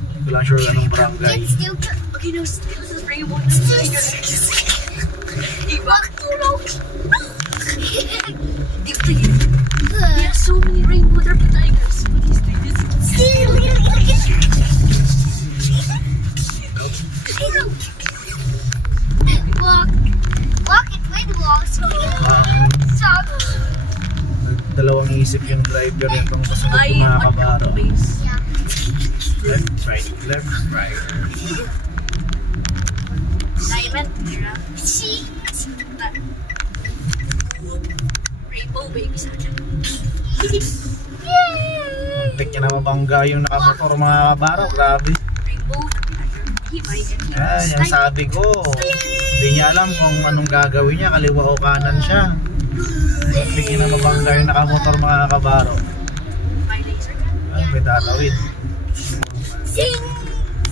Hindi ko lang sure anong barangay. Okay, no, still is rainbow. Ibak tulog. He has so many rainbow turtle tigers. But he's doing this. Walk it with walls. Dalawang isip yung driver nitong kasunod ng mga kabaro. Left, right, left, right. Diamond, rainbow baby sana. Muntik niya na mabangga yung nakamotor mga kabaro. Grabe. Rainbow tiger. Yan, yan sabi ko. Hindi niya alam kung anong gagawin niya. Kaliwa o kanan siya. Muntik niya na mabangga yung nakamotor mga kabaro. May laser gun. Ay, may tatawid.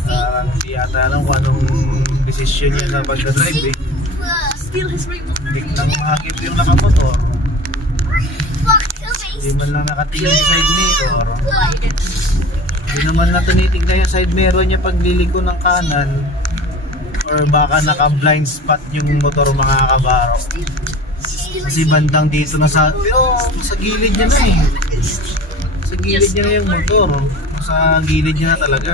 Parang hindi yata alam kung anong desisyon niya sa pagdadrive eh. Still has rainbow turtle. Biglang makakip yung nakamotor. Hindi man lang nakatingin sa side mirror. Hindi naman na tinitignan yung side mirror niya pagliliko ng kanan. Or baka naka-blind spot yung motor mga kabaro. Kasi bandang dito na sa... Pero sa gilid niya na eh. Sa gilid niya na yung motor. Sa gilid niya na talaga.